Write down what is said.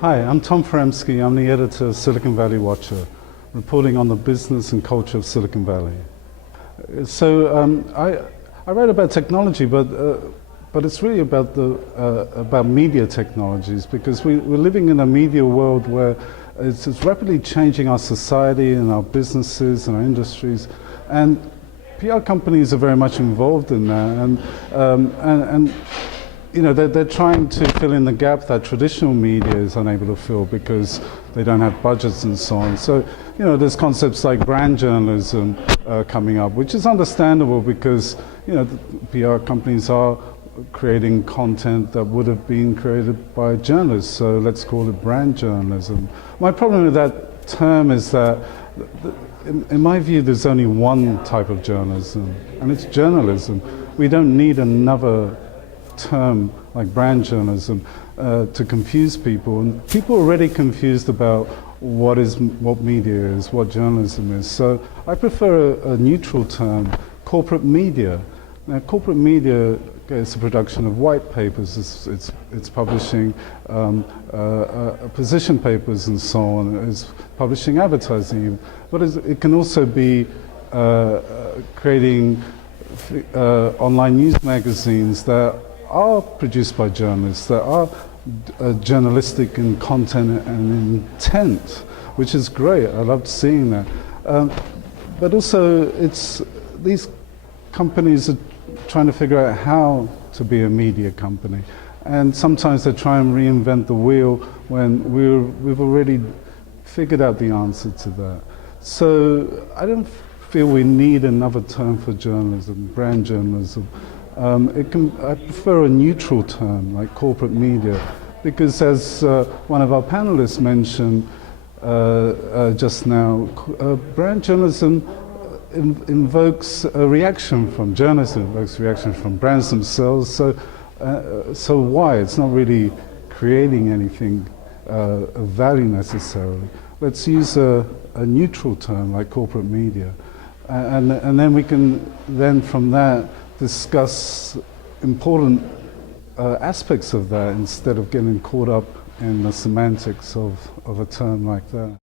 Hi, I'm Tom Foremski. I'm the editor of SiliconValleyWatcher, reporting on the business and culture of Silicon Valley. I write about technology, but it's really about media technologies, because we're living in a media world where it's rapidly changing our society and our businesses and our industries, and PR companies are very much involved in that, and you know, they're trying to fill in the gap that traditional media is unable to fill because they don't have budgets and so on. So, you know, there's concepts like brand journalism coming up, which is understandable because, you know, PR companies are creating content that would have been created by journalists, so let's call it brand journalism. My problem with that term is that, in my view, there's only one type of journalism, and it's journalism. We don't need another term like brand journalism to confuse people, and people are already confused about what media is, what journalism is. So I prefer a neutral term, corporate media. Now, corporate media is a production of white papers, it's publishing position papers and so on, it's publishing advertising, but it can also be creating online news magazines that are produced by journalists, that are journalistic in content and intent, which is great. I loved seeing that. But also, these companies are trying to figure out how to be a media company, and sometimes they try and reinvent the wheel when we've already figured out the answer to that. So I don't feel we need another term for journalism, brand journalism. I prefer a neutral term like corporate media, because as one of our panelists mentioned just now, brand journalism invokes a reaction from journalists, invokes reaction from brands themselves. So why? It's not really creating anything of value necessarily. Let's use a neutral term like corporate media, and then we can from that discuss important aspects of that instead of getting caught up in the semantics of a term like that.